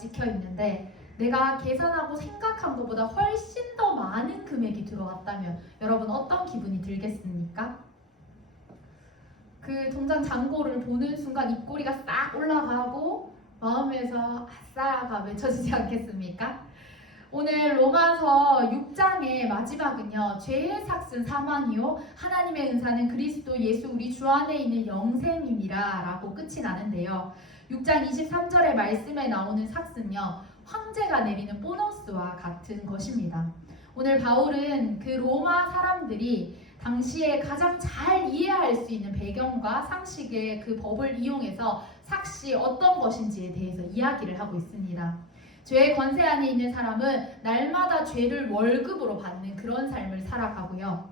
찍혀 있는데 내가 계산하고 생각한 것보다 훨씬 더 많은 금액이 들어왔다면 여러분 어떤 기분이 들겠습니까? 그 통장 잔고를 보는 순간 입꼬리가 싹 올라가고 마음에서 아싸가 외쳐지지 않겠습니까? 오늘 로마서 6장의 마지막은요. 죄의 삭은 사망이요 하나님의 은사는 그리스도 예수 우리 주 안에 있는 영생임이라 라고 끝이 나는데요. 6장 23절의 말씀에 나오는 삭은요. 황제가 내리는 보너스와 같은 것입니다. 오늘 바울은 그 로마 사람들이 당시에 가장 잘 이해할 수 있는 배경과 상식의 그 법을 이용해서 삭시 어떤 것인지에 대해서 이야기를 하고 있습니다. 죄의 권세 안에 있는 사람은 날마다 죄를 월급으로 받는 그런 삶을 살아가고요.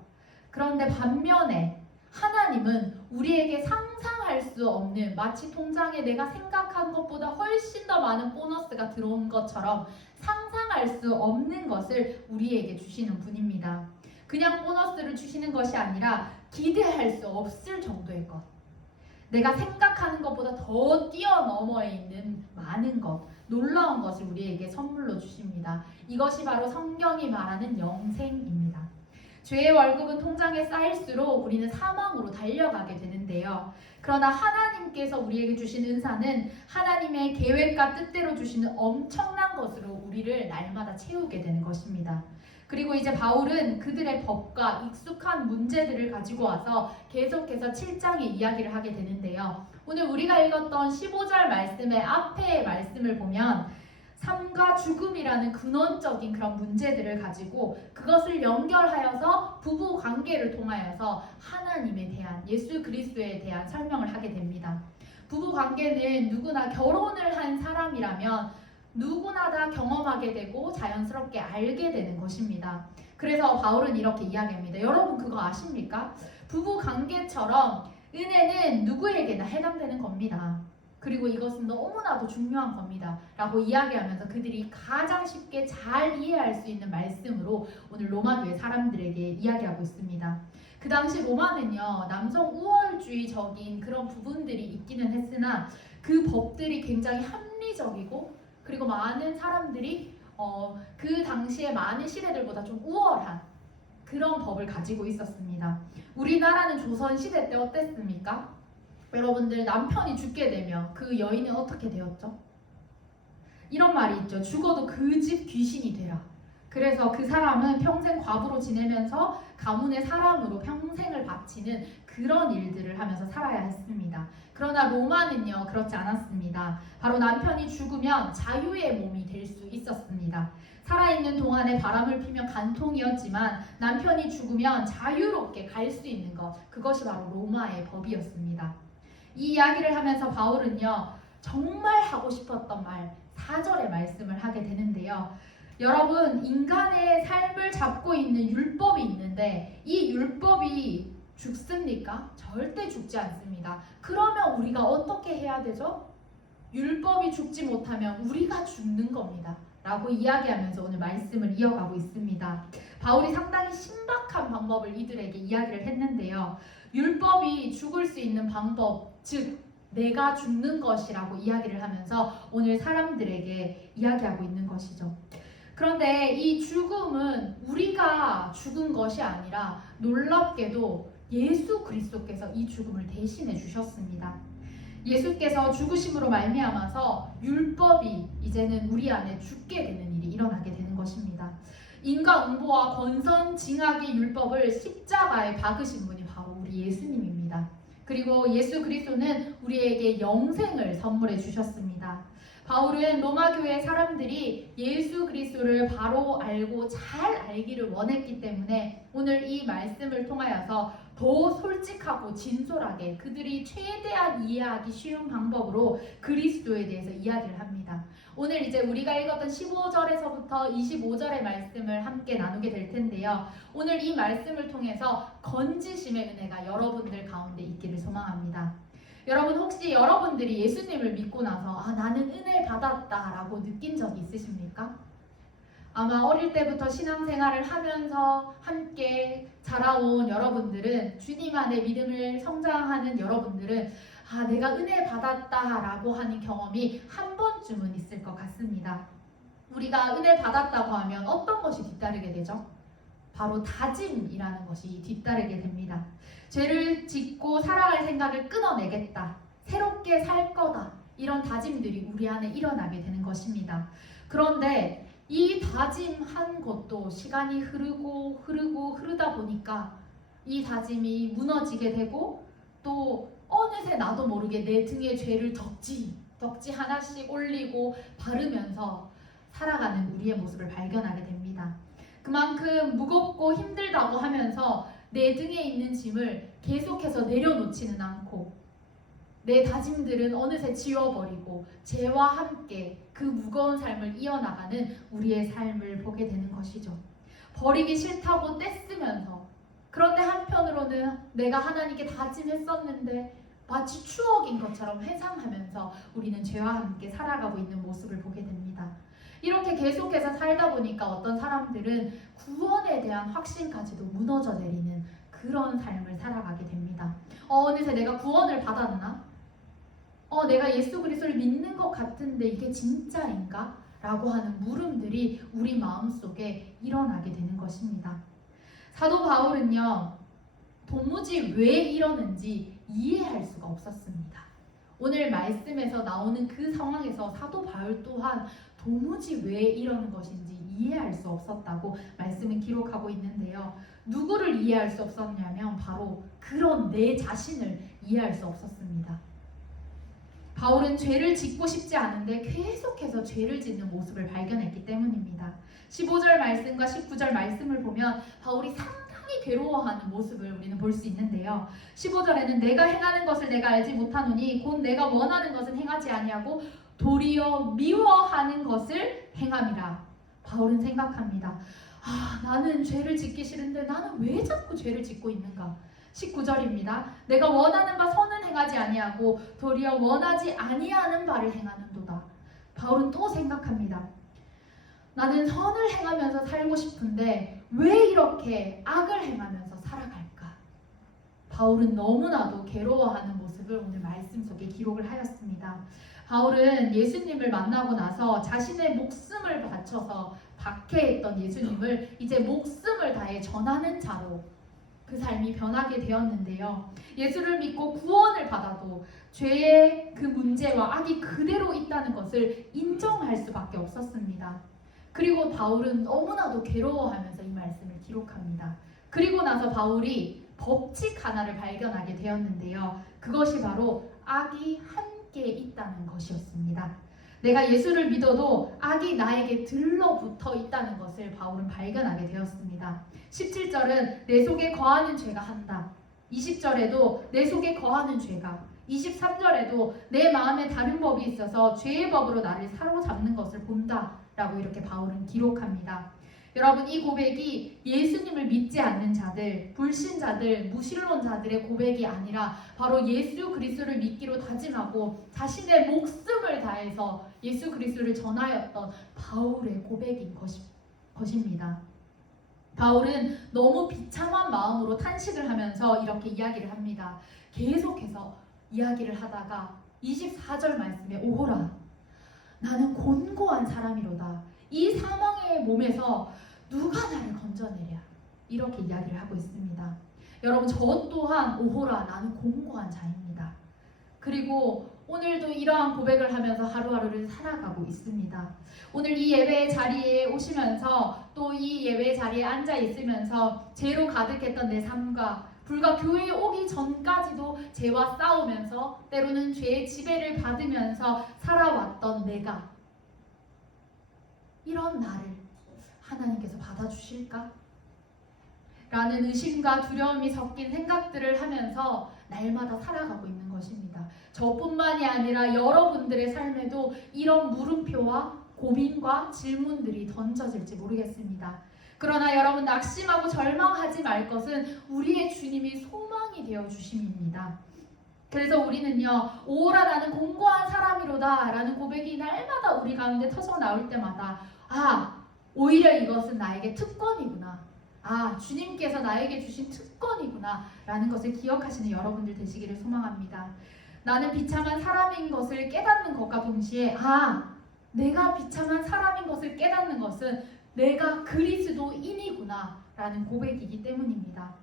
그런데 반면에 하나님은 우리에게 상상할 수 없는 마치 통장에 내가 생각한 것보다 훨씬 더 많은 보너스가 들어온 것처럼 상상할 수 없는 것을 우리에게 주시는 분입니다. 그냥 보너스를 주시는 것이 아니라 기대할 수 없을 정도의 것. 내가 생각하는 것보다 더 뛰어넘어 있는 많은 것, 놀라운 것을 우리에게 선물로 주십니다. 이것이 바로 성경이 말하는 영생입니다. 죄의 월급은 통장에 쌓일수록 우리는 사망으로 달려가게 되는데요. 그러나 하나님께서 우리에게 주신 은사는 하나님의 계획과 뜻대로 주시는 엄청난 것으로 우리를 날마다 채우게 되는 것입니다. 그리고 이제 바울은 그들의 법과 익숙한 문제들을 가지고 와서 계속해서 7장의 이야기를 하게 되는데요. 오늘 우리가 읽었던 15절 말씀의 앞에 말씀을 보면 삶과 죽음이라는 근원적인 그런 문제들을 가지고 그것을 연결하여서 부부 관계를 통하여서 하나님에 대한 예수 그리스도에 대한 설명을 하게 됩니다. 부부 관계는 누구나 결혼을 한 사람이라면 누구나 다 경험하게 되고 자연스럽게 알게 되는 것입니다. 그래서 바울은 이렇게 이야기합니다. 여러분 그거 아십니까? 부부 관계처럼 은혜는 누구에게나 해당되는 겁니다. 그리고 이것은 너무나도 중요한 겁니다. 라고 이야기하면서 그들이 가장 쉽게 잘 이해할 수 있는 말씀으로 오늘 로마교회 사람들에게 이야기하고 있습니다. 그 당시 로마는요. 남성 우월주의적인 그런 부분들이 있기는 했으나 그 법들이 굉장히 합리적이고 그리고 많은 사람들이 그 당시에 많은 시대들보다 좀 우월한 그런 법을 가지고 있었습니다. 우리나라는 조선시대 때 어땠습니까? 여러분들 남편이 죽게 되면 그 여인은 어떻게 되었죠? 이런 말이 있죠. 죽어도 그 집 귀신이 되라. 그래서 그 사람은 평생 과부로 지내면서 가문의 사랑으로 평생을 바치는 그런 일들을 하면서 살아야 했습니다. 그러나 로마는요 그렇지 않았습니다. 바로 남편이 죽으면 자유의 몸이 될 수 있었습니다. 살아있는 동안에 바람을 피면 간통이었지만 남편이 죽으면 자유롭게 갈 수 있는 것, 그것이 바로 로마의 법이었습니다. 이 이야기를 하면서 바울은요 정말 하고 싶었던 말 4절의 말씀을 하게 되는데요. 여러분 인간의 삶을 잡고 있는 율법이 있는데 이 율법이 죽습니까? 절대 죽지 않습니다. 그러면 우리가 어떻게 해야 되죠? 율법이 죽지 못하면 우리가 죽는 겁니다. 라고 이야기하면서 오늘 말씀을 이어가고 있습니다. 바울이 상당히 신박한 방법을 이들에게 이야기를 했는데요. 율법이 죽을 수 있는 방법, 즉 내가 죽는 것이라고 이야기를 하면서 오늘 사람들에게 이야기하고 있는 것이죠. 그런데 이 죽음은 우리가 죽은 것이 아니라 놀랍게도 예수 그리스도께서 이 죽음을 대신해 주셨습니다. 예수께서 죽으심으로 말미암아서 율법이 이제는 우리 안에 죽게 되는 일이 일어나게 되는 것입니다. 인과응보와 권선징악의 율법을 십자가에 박으신 분이 바로 우리 예수님입니다. 그리고 예수 그리스도는 우리에게 영생을 선물해 주셨습니다. 바울은 로마 교회 사람들이 예수 그리스도를 바로 알고 잘 알기를 원했기 때문에 오늘 이 말씀을 통하여서 더 솔직하고 진솔하게 그들이 최대한 이해하기 쉬운 방법으로 그리스도에 대해서 이야기를 합니다. 오늘 이제 우리가 읽었던 15절에서부터 25절의 말씀을 함께 나누게 될 텐데요. 오늘 이 말씀을 통해서 건지심의 은혜가 여러분들 가운데 있기를 소망합니다. 여러분 혹시 여러분들이 예수님을 믿고 나서 나는 은혜 받았다라고 느낀 적이 있으십니까? 아마 어릴 때부터 신앙생활을 하면서 함께 자라온 여러분들은 주님 안에 믿음을 성장하는 여러분들은 아, 내가 은혜 받았다라고 하는 경험이 한 번쯤은 있을 것 같습니다. 우리가 은혜 받았다고 하면 어떤 것이 뒤따르게 되죠? 바로 다짐이라는 것이 뒤따르게 됩니다. 죄를 짓고 살아갈 생각을 끊어내겠다. 새롭게 살 거다. 이런 다짐들이 우리 안에 일어나게 되는 것입니다. 그런데 이 다짐한 것도 시간이 흐르다 보니까 이 다짐이 무너지게 되고 또 어느새 나도 모르게 내 등에 죄를 덕지 하나씩 올리고 바르면서 살아가는 우리의 모습을 발견하게 됩니다. 그만큼 무겁고 힘들다고 하면서 내 등에 있는 짐을 계속해서 내려놓지는 않고 내 다짐들은 어느새 지워버리고 죄와 함께 그 무거운 삶을 이어나가는 우리의 삶을 보게 되는 것이죠. 버리기 싫다고 떼쓰면서 그런데 한편으로는 내가 하나님께 다짐했었는데 마치 추억인 것처럼 회상하면서 우리는 죄와 함께 살아가고 있는 모습을 보게 됩니다. 이렇게 계속해서 살다 보니까 어떤 사람들은 구원에 대한 확신까지도 무너져 내리는 그런 삶을 살아가게 됩니다. 어느새 내가 구원을 받았나? 내가 예수 그리스도를 믿는 것 같은데 이게 진짜인가? 라고 하는 물음들이 우리 마음속에 일어나게 되는 것입니다. 사도 바울은요, 도무지 왜 이러는지 이해할 수가 없었습니다. 오늘 말씀에서 나오는 그 상황에서 사도 바울 또한 도무지 왜 이러는 것인지 이해할 수 없었다고 말씀은 기록하고 있는데요. 누구를 이해할 수 없었냐면 바로 그런 내 자신을 이해할 수 없었습니다. 바울은 죄를 짓고 싶지 않은데 계속해서 죄를 짓는 모습을 발견했기 때문입니다. 15절 말씀과 19절 말씀을 보면 바울이 상당히 괴로워하는 모습을 우리는 볼 수 있는데요. 15절에는 내가 행하는 것을 내가 알지 못하노니 곧 내가 원하는 것은 행하지 아니하고 도리어 미워하는 것을 행함이라. 바울은 생각합니다. 나는 죄를 짓기 싫은데 나는 왜 자꾸 죄를 짓고 있는가? 19절입니다. 내가 원하는 바 선은 행하지 아니하고 도리어 원하지 아니하는 바를 행하는도다. 바울은 또 생각합니다. 나는 선을 행하면서 살고 싶은데 왜 이렇게 악을 행하면서 살아갈까? 바울은 너무나도 괴로워하는 모습을 오늘 말씀 속에 기록을 하였습니다. 바울은 예수님을 만나고 나서 자신의 목숨을 바쳐서 박해했던 예수님을 이제 목숨을 다해 전하는 자로 그 삶이 변하게 되었는데요. 예수를 믿고 구원을 받아도 죄의 그 문제와 악이 그대로 있다는 것을 인정할 수밖에 없었습니다. 그리고 바울은 너무나도 괴로워하면서 이 말씀을 기록합니다. 그리고 나서 바울이 법칙 하나를 발견하게 되었는데요. 그것이 바로 악이 함께 있다는 것이었습니다. 내가 예수를 믿어도 악이 나에게 들러붙어 있다는 것을 바울은 발견하게 되었습니다. 17절은 내 속에 거하는 죄가 한다. 20절에도 내 속에 거하는 죄가, 23절에도 내 마음에 다른 법이 있어서 죄의 법으로 나를 사로잡는 것을 본다 라고 이렇게 바울은 기록합니다. 여러분, 이 고백이 예수님을 믿지 않는 자들, 불신자들, 무신론자들의 고백이 아니라 바로 예수 그리스도를 믿기로 다짐하고 자신의 목숨을 다해서 예수 그리스도를 전하였던 바울의 고백인 것입니다. 바울은 너무 비참한 마음으로 탄식을 하면서 이렇게 이야기를 합니다. 계속해서 이야기를 하다가 24절 말씀에 오호라 나는 곤고한 사람이로다. 이 사망의 몸에서 누가 나를 건져내랴. 이렇게 이야기를 하고 있습니다. 여러분, 저 또한 오호라 나는 곤고한 자입니다. 그리고 오늘도 이러한 고백을 하면서 하루하루를 살아가고 있습니다. 오늘 이 예배의 자리에 오시면서 또 이 예배의 자리에 앉아 있으면서 죄로 가득했던 내 삶과 불과 교회에 오기 전까지도 죄와 싸우면서 때로는 죄의 지배를 받으면서 살아왔던 내가 이런 나를 하나님께서 받아주실까? 라는 의심과 두려움이 섞인 생각들을 하면서 날마다 살아가고 있는 것입니다. 저뿐만이 아니라 여러분들의 삶에도 이런 물음표와 고민과 질문들이 던져질지 모르겠습니다. 그러나 여러분, 낙심하고 절망하지 말 것은 우리의 주님이 소망이 되어 주심입니다. 그래서 우리는요, 오라 나는 공고한 사람이로다 라는 고백이 날마다 우리 가운데 터져 나올 때마다 오히려 이것은 나에게 특권이구나. 주님께서 나에게 주신 특권이구나 라는 것을 기억하시는 여러분들 되시기를 소망합니다. 나는 비참한 사람인 것을 깨닫는 것과 동시에 내가 비참한 사람인 것을 깨닫는 것은 내가 그리스도인이구나 라는 고백이기 때문입니다.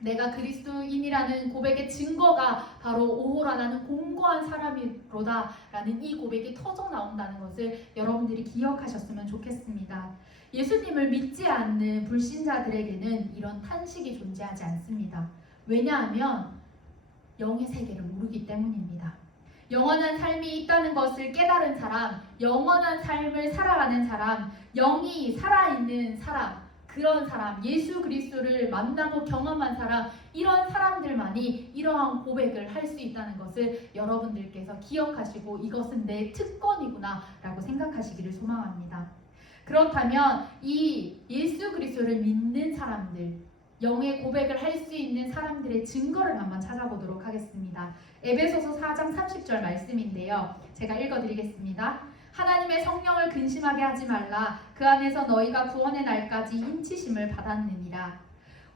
내가 그리스도인이라는 고백의 증거가 바로 오호라 나는 공고한 사람이로다 라는 이 고백이 터져 나온다는 것을 여러분들이 기억하셨으면 좋겠습니다. 예수님을 믿지 않는 불신자들에게는 이런 탄식이 존재하지 않습니다. 왜냐하면 영의 세계를 모르기 때문입니다. 영원한 삶이 있다는 것을 깨달은 사람, 영원한 삶을 살아가는 사람, 영이 살아있는 사람, 그런 사람, 예수 그리스도를 만나고 경험한 사람, 이런 사람들만이 이러한 고백을 할 수 있다는 것을 여러분들께서 기억하시고 이것은 내 특권이구나 라고 생각하시기를 소망합니다. 그렇다면 이 예수 그리스도를 믿는 사람들, 영의 고백을 할 수 있는 사람들의 증거를 한번 찾아보도록 하겠습니다. 에베소서 4장 30절 말씀인데요. 제가 읽어드리겠습니다. 하나님의 성령을 근심하게 하지 말라. 그 안에서 너희가 구원의 날까지 인치심을 받았느니라.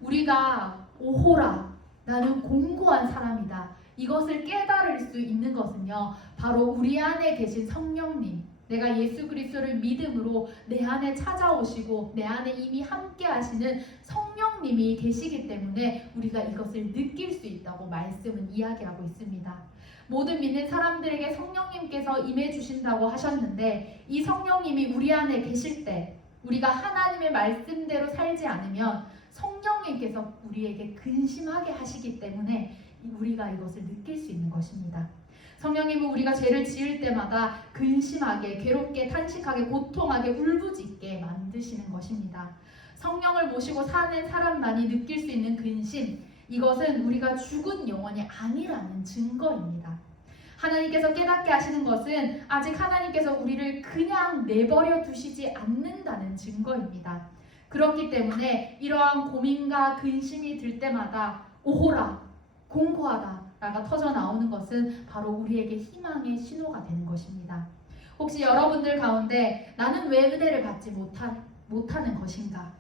우리가 오호라 나는 공고한 사람이다. 이것을 깨달을 수 있는 것은요. 바로 우리 안에 계신 성령님, 내가 예수 그리스도를 믿음으로 내 안에 찾아오시고 내 안에 이미 함께 하시는 성령님이 계시기 때문에 우리가 이것을 느낄 수 있다고 말씀은 이야기하고 있습니다. 모든 믿는 사람들에게 성령님께서 임해 주신다고 하셨는데 이 성령님이 우리 안에 계실 때 우리가 하나님의 말씀대로 살지 않으면 성령님께서 우리에게 근심하게 하시기 때문에 우리가 이것을 느낄 수 있는 것입니다. 성령님은 우리가 죄를 지을 때마다 근심하게, 괴롭게, 탄식하게, 고통하게, 울부짖게 만드시는 것입니다. 성령을 모시고 사는 사람만이 느낄 수 있는 근심, 이것은 우리가 죽은 영혼이 아니라는 증거입니다. 하나님께서 깨닫게 하시는 것은 아직 하나님께서 우리를 그냥 내버려 두시지 않는다는 증거입니다. 그렇기 때문에 이러한 고민과 근심이 들 때마다 오호라, 공고하다 라가 터져 나오는 것은 바로 우리에게 희망의 신호가 되는 것입니다. 혹시 여러분들 가운데 나는 왜 은혜를 받지 못하는 것인가?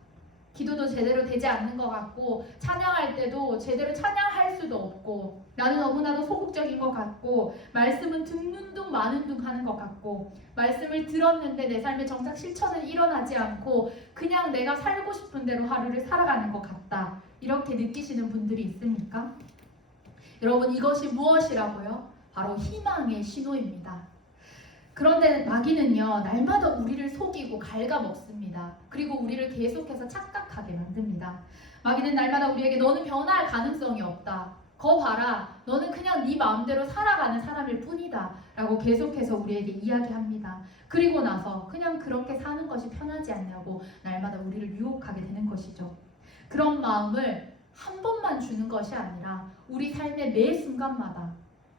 기도도 제대로 되지 않는 것 같고 찬양할 때도 제대로 찬양할 수도 없고 나는 너무나도 소극적인 것 같고 말씀은 듣는 둥 마는 둥 하는 것 같고 말씀을 들었는데 내 삶에 정작 실천은 일어나지 않고 그냥 내가 살고 싶은 대로 하루를 살아가는 것 같다. 이렇게 느끼시는 분들이 있습니까? 여러분 이것이 무엇이라고요? 바로 희망의 신호입니다. 그런데 마귀는요 날마다 우리를 속이고 갉아먹습니다. 그리고 우리를 계속해서 착각하게 만듭니다. 마귀는 날마다 우리에게 너는 변화할 가능성이 없다. 거 봐라. 너는 그냥 네 마음대로 살아가는 사람일 뿐이다. 라고 계속해서 우리에게 이야기합니다. 그리고 나서 그냥 그렇게 사는 것이 편하지 않냐고 날마다 우리를 유혹하게 되는 것이죠. 그런 마음을 한 번만 주는 것이 아니라 우리 삶의 매 순간마다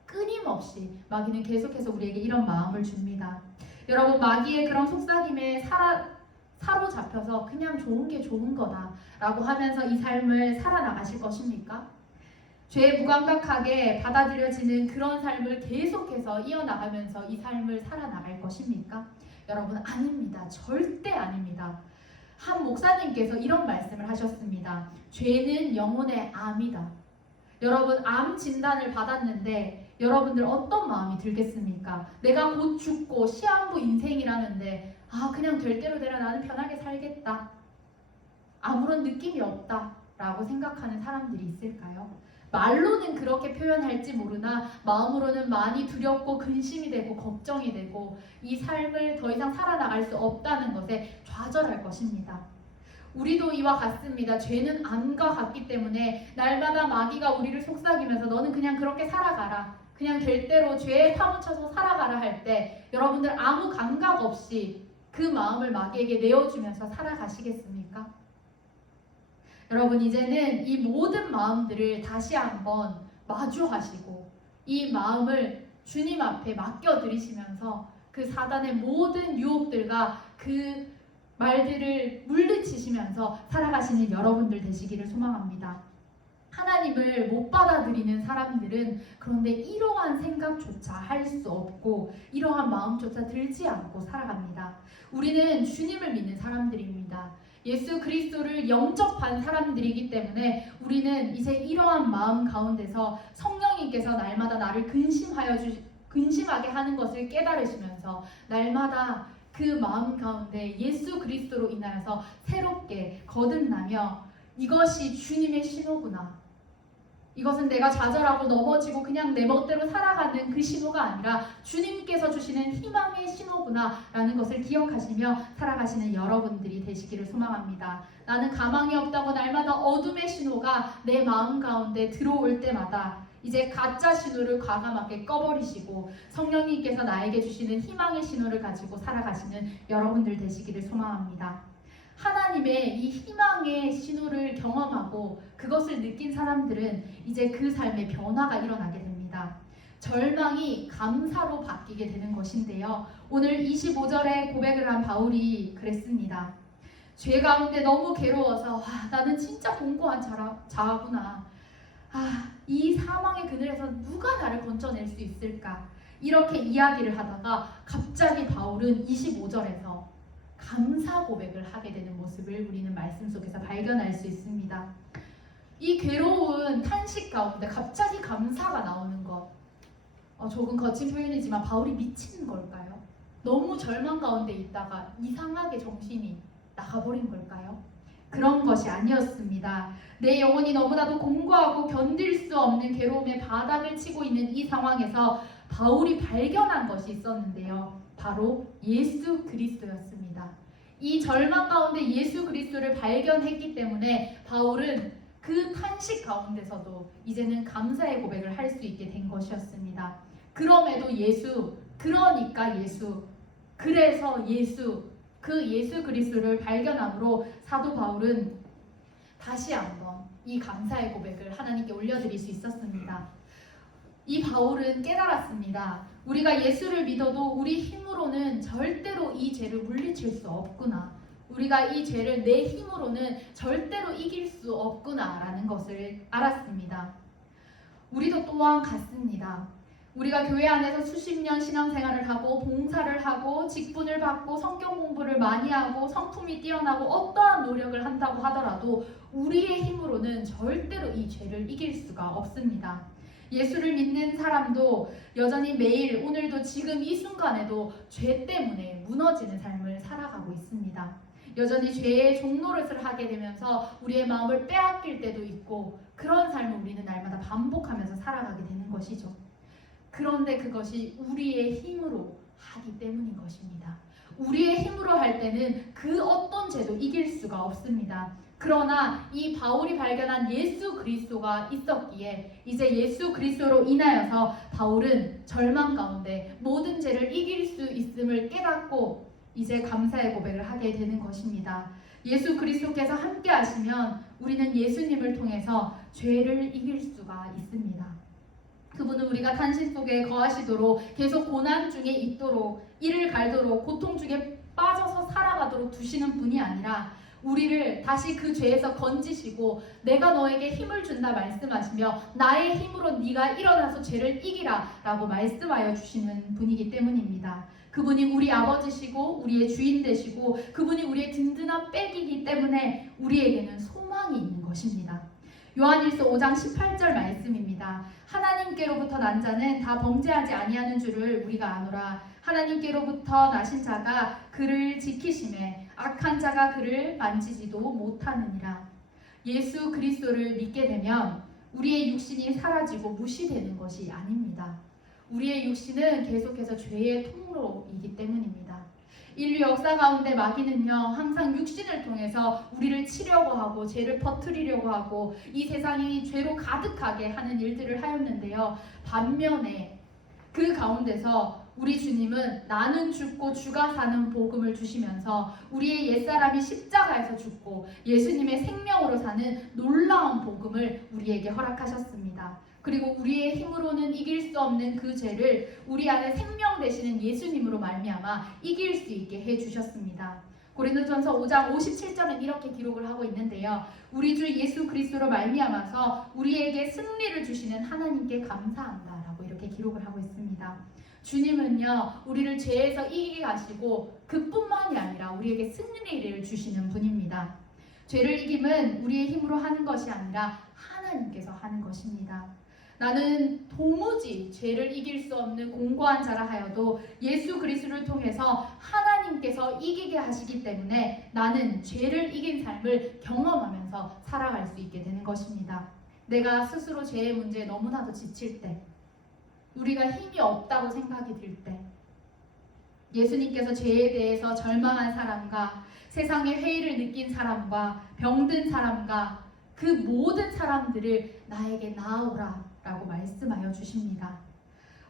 끊임없이 마귀는 계속해서 우리에게 이런 마음을 줍니다. 여러분 마귀의 그런 속삭임에 사로잡혀서 그냥 좋은 게 좋은 거다 라고 하면서 이 삶을 살아나가실 것입니까? 죄에 무감각하게 받아들여지는 그런 삶을 계속해서 이어나가면서 이 삶을 살아나갈 것입니까? 여러분 아닙니다. 절대 아닙니다. 한 목사님께서 이런 말씀을 하셨습니다. 죄는 영혼의 암이다. 여러분 암 진단을 받았는데 여러분들 어떤 마음이 들겠습니까? 내가 곧 죽고 시한부 인생이라는데 그냥 될 대로 되라 나는 편하게 살겠다. 아무런 느낌이 없다 라고 생각하는 사람들이 있을까요? 말로는 그렇게 표현할지 모르나 마음으로는 많이 두렵고 근심이 되고 걱정이 되고 이 삶을 더 이상 살아나갈 수 없다는 것에 좌절할 것입니다. 우리도 이와 같습니다. 죄는 암과 같기 때문에 날마다 마귀가 우리를 속삭이면서 너는 그냥 그렇게 살아가라. 그냥 될 대로 죄에 파묻혀서 살아가라 할 때 여러분들 아무 감각 없이 그 마음을 마귀에게 내어주면서 살아가시겠습니까? 여러분 이제는 이 모든 마음들을 다시 한번 마주하시고 이 마음을 주님 앞에 맡겨드리시면서 그 사단의 모든 유혹들과 그 말들을 물리치시면서 살아가시는 여러분들 되시기를 소망합니다. 하나님을 못 받아들이는 사람들은 그런데 이러한 생각조차 할 수 없고 이러한 마음조차 들지 않고 살아갑니다. 우리는 주님을 믿는 사람들입니다. 예수 그리스도를 영접한 사람들이기 때문에 우리는 이제 이러한 마음 가운데서 성령님께서 날마다 나를 근심하게 하는 것을 깨달으시면서 날마다 그 마음 가운데 예수 그리스도로 인하여서 새롭게 거듭나며 이것이 주님의 신호구나. 이것은 내가 좌절하고 넘어지고 그냥 내 멋대로 살아가는 그 신호가 아니라 주님께서 주시는 희망의 신호구나 라는 것을 기억하시며 살아가시는 여러분들이 되시기를 소망합니다. 나는 가망이 없다고 날마다 어둠의 신호가 내 마음 가운데 들어올 때마다 이제 가짜 신호를 과감하게 꺼버리시고 성령님께서 나에게 주시는 희망의 신호를 가지고 살아가시는 여러분들 되시기를 소망합니다. 하나님의 이 희망의 신호를 경험하고 그것을 느낀 사람들은 이제 그 삶에 변화가 일어나게 됩니다. 절망이 감사로 바뀌게 되는 것인데요. 오늘 25절에 고백을 한 바울이 그랬습니다. 죄 가운데 너무 괴로워서 나는 진짜 공고한 자아구나. 이 사망의 그늘에서 누가 나를 건져낼 수 있을까? 이렇게 이야기를 하다가 갑자기 바울은 25절에서 감사 고백을 하게 되는 모습을 우리는 말씀 속에서 발견할 수 있습니다. 이 괴로운 탄식 가운데 갑자기 감사가 나오는 것, 조금 거친 표현이지만 바울이 미친 걸까요? 너무 절망 가운데 있다가 이상하게 정신이 나가버린 걸까요? 그런 것이 아니었습니다. 내 영혼이 너무나도 공고하고 견딜 수 없는 괴로움의 바닥을 치고 있는 이 상황에서 바울이 발견한 것이 있었는데요. 바로 예수 그리스도였습니다. 이 절망 가운데 예수 그리스도를 발견했기 때문에 바울은 그 탄식 가운데서도 이제는 감사의 고백을 할 수 있게 된 것이었습니다. 그럼에도 예수, 그러니까 예수, 그래서 예수, 그 예수 그리스도를 발견함으로 사도 바울은 다시 한번 이 감사의 고백을 하나님께 올려드릴 수 있었습니다. 이 바울은 깨달았습니다. 우리가 예수를 믿어도 우리 힘으로는 절대로 이 죄를 물리칠 수 없구나. 우리가 이 죄를 내 힘으로는 절대로 이길 수 없구나 라는 것을 알았습니다. 우리도 또한 같습니다. 우리가 교회 안에서 수십 년 신앙생활을 하고 봉사를 하고 직분을 받고 성경 공부를 많이 하고 성품이 뛰어나고 어떠한 노력을 한다고 하더라도 우리의 힘으로는 절대로 이 죄를 이길 수가 없습니다. 예수를 믿는 사람도 여전히 매일 오늘도 지금 이 순간에도 죄 때문에 무너지는 삶을 살아가고 있습니다. 여전히 죄의 종노릇을 하게 되면서 우리의 마음을 빼앗길 때도 있고 그런 삶을 우리는 날마다 반복하면서 살아가게 되는 것이죠. 그런데 그것이 우리의 힘으로 하기 때문인 것입니다. 우리의 힘으로 할 때는 그 어떤 죄도 이길 수가 없습니다. 그러나 이 바울이 발견한 예수 그리스도가 있었기에 이제 예수 그리스도로 인하여서 바울은 절망 가운데 모든 죄를 이길 수 있음을 깨닫고 이제 감사의 고백을 하게 되는 것입니다. 예수 그리스도께서 함께 하시면 우리는 예수님을 통해서 죄를 이길 수가 있습니다. 그분은 우리가 탄식 속에 거하시도록 계속 고난 중에 있도록 이를 갈도록 고통 중에 빠져서 살아가도록 두시는 분이 아니라 우리를 다시 그 죄에서 건지시고 내가 너에게 힘을 준다 말씀하시며 나의 힘으로 네가 일어나서 죄를 이기라 라고 말씀하여 주시는 분이기 때문입니다. 그분이 우리 아버지시고 우리의 주인 되시고 그분이 우리의 든든한 백이기 때문에 우리에게는 소망이 있는 것입니다. 요한일서 5장 18절 말씀입니다. 하나님께로부터 난 자는 다 범죄하지 아니하는 줄을 우리가 아노라. 하나님께로부터 나신 자가 그를 지키심에 악한 자가 그를 만지지도 못하느니라. 예수 그리스도를 믿게 되면 우리의 육신이 사라지고 무시되는 것이 아닙니다. 우리의 육신은 계속해서 죄의 통로이기 때문입니다. 인류 역사 가운데 마귀는요 항상 육신을 통해서 우리를 치려고 하고 죄를 퍼뜨리려고 하고 이 세상이 죄로 가득하게 하는 일들을 하였는데요. 반면에 그 가운데서 우리 주님은 나는 죽고 주가 사는 복음을 주시면서 우리의 옛사람이 십자가에서 죽고 예수님의 생명으로 사는 놀라운 복음을 우리에게 허락하셨습니다. 그리고 우리의 힘으로는 이길 수 없는 그 죄를 우리 안에 생명 되시는 예수님으로 말미암아 이길 수 있게 해주셨습니다. 고린도전서 5장 57절은 이렇게 기록을 하고 있는데요. 우리 주 예수 그리스도로 말미암아서 우리에게 승리를 주시는 하나님께 감사한다 라고 이렇게 기록을 하고 있습니다. 주님은요 우리를 죄에서 이기게 하시고 그뿐만이 아니라 우리에게 승리를 주시는 분입니다. 죄를 이김은 우리의 힘으로 하는 것이 아니라 하나님께서 하는 것입니다. 나는 도무지 죄를 이길 수 없는 공고한 자라 하여도 예수 그리스도를 통해서 하나님께서 이기게 하시기 때문에 나는 죄를 이긴 삶을 경험하면서 살아갈 수 있게 되는 것입니다. 내가 스스로 죄의 문제에 너무나도 지칠 때, 우리가 힘이 없다고 생각이 들 때, 예수님께서 죄에 대해서 절망한 사람과 세상의 회의를 느낀 사람과 병든 사람과 그 모든 사람들을 나에게 나아오라 라고 말씀하여 주십니다.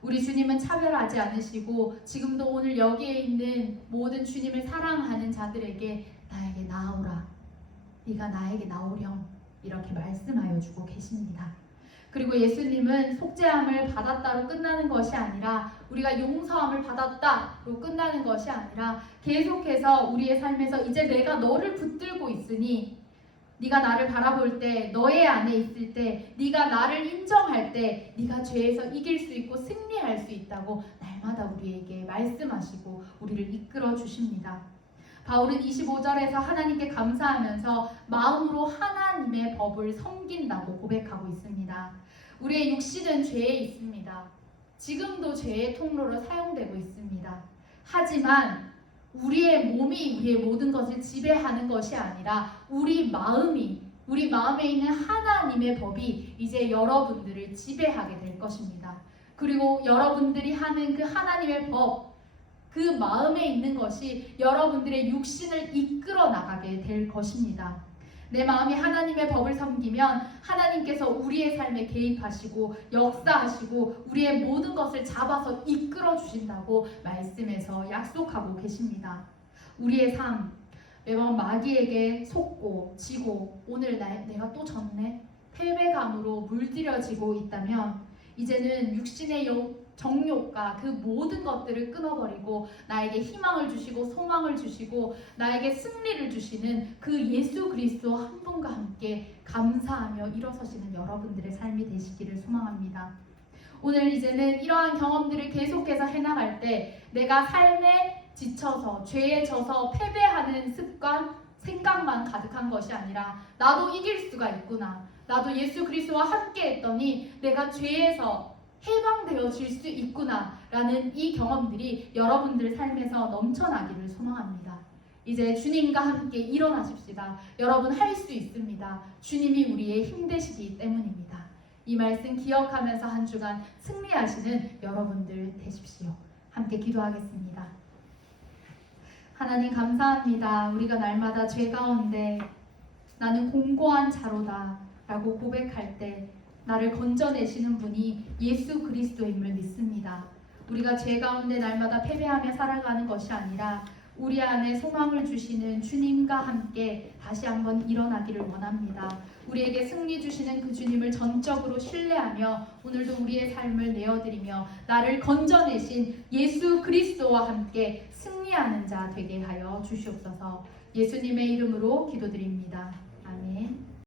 우리 주님은 차별하지 않으시고 지금도 오늘 여기에 있는 모든 주님을 사랑하는 자들에게 나에게 나아오라, 네가 나에게 나오렴 이렇게 말씀하여 주고 계십니다. 그리고 예수님은 속죄함을 받았다로 끝나는 것이 아니라, 우리가 용서함을 받았다로 끝나는 것이 아니라 계속해서 우리의 삶에서 이제 내가 너를 붙들고 있으니 네가 나를 바라볼 때, 너의 안에 있을 때, 네가 나를 인정할 때 네가 죄에서 이길 수 있고 승리할 수 있다고 날마다 우리에게 말씀하시고 우리를 이끌어 주십니다. 바울은 25절에서 하나님께 감사하면서 마음으로 하나님의 법을 섬긴다고 고백하고 있습니다. 우리의 육신은 죄에 있습니다. 지금도 죄의 통로로 사용되고 있습니다. 하지만 우리의 몸이 우리의 모든 것을 지배하는 것이 아니라 우리 마음에 있는 하나님의 법이 이제 여러분들을 지배하게 될 것입니다. 그리고 여러분들이 하는 그 하나님의 법, 그 마음에 있는 것이 여러분들의 육신을 이끌어 나가게 될 것입니다. 내 마음이 하나님의 법을 섬기면 하나님께서 우리의 삶에 개입하시고 역사하시고 우리의 모든 것을 잡아서 이끌어 주신다고 말씀에서 약속하고 계십니다. 우리의 삶, 매번 마귀에게 속고 지고 오늘 내가 또 졌네, 패배감으로 물들여지고 있다면 이제는 육신의 정욕과 그 모든 것들을 끊어버리고 나에게 희망을 주시고 소망을 주시고 나에게 승리를 주시는 그 예수 그리스도 한 분과 함께 감사하며 일어서시는 여러분들의 삶이 되시기를 소망합니다. 오늘 이제는 이러한 경험들을 계속해서 해나갈 때 내가 삶에 지쳐서 죄에 져서 패배하는 습관, 생각만 가득한 것이 아니라 나도 이길 수가 있구나, 나도 예수 그리스도와 함께 했더니 내가 죄에서 해방되어질 수 있구나 라는 이 경험들이 여러분들 삶에서 넘쳐나기를 소망합니다. 이제 주님과 함께 일어나십시다. 여러분 할 수 있습니다. 주님이 우리의 힘 되시기 때문입니다. 이 말씀 기억하면서 한 주간 승리하시는 여러분들 되십시오. 함께 기도하겠습니다. 하나님 감사합니다. 우리가 날마다 죄 가운데 나는 공고한 자로다 라고 고백할 때 나를 건져내시는 분이 예수 그리스도임을 믿습니다. 우리가 죄 가운데 날마다 패배하며 살아가는 것이 아니라 우리 안에 소망을 주시는 주님과 함께 다시 한번 일어나기를 원합니다. 우리에게 승리 주시는 그 주님을 전적으로 신뢰하며 오늘도 우리의 삶을 내어드리며 나를 건져내신 예수 그리스도와 함께 승리하는 자 되게 하여 주시옵소서. 예수님의 이름으로 기도드립니다. 아멘.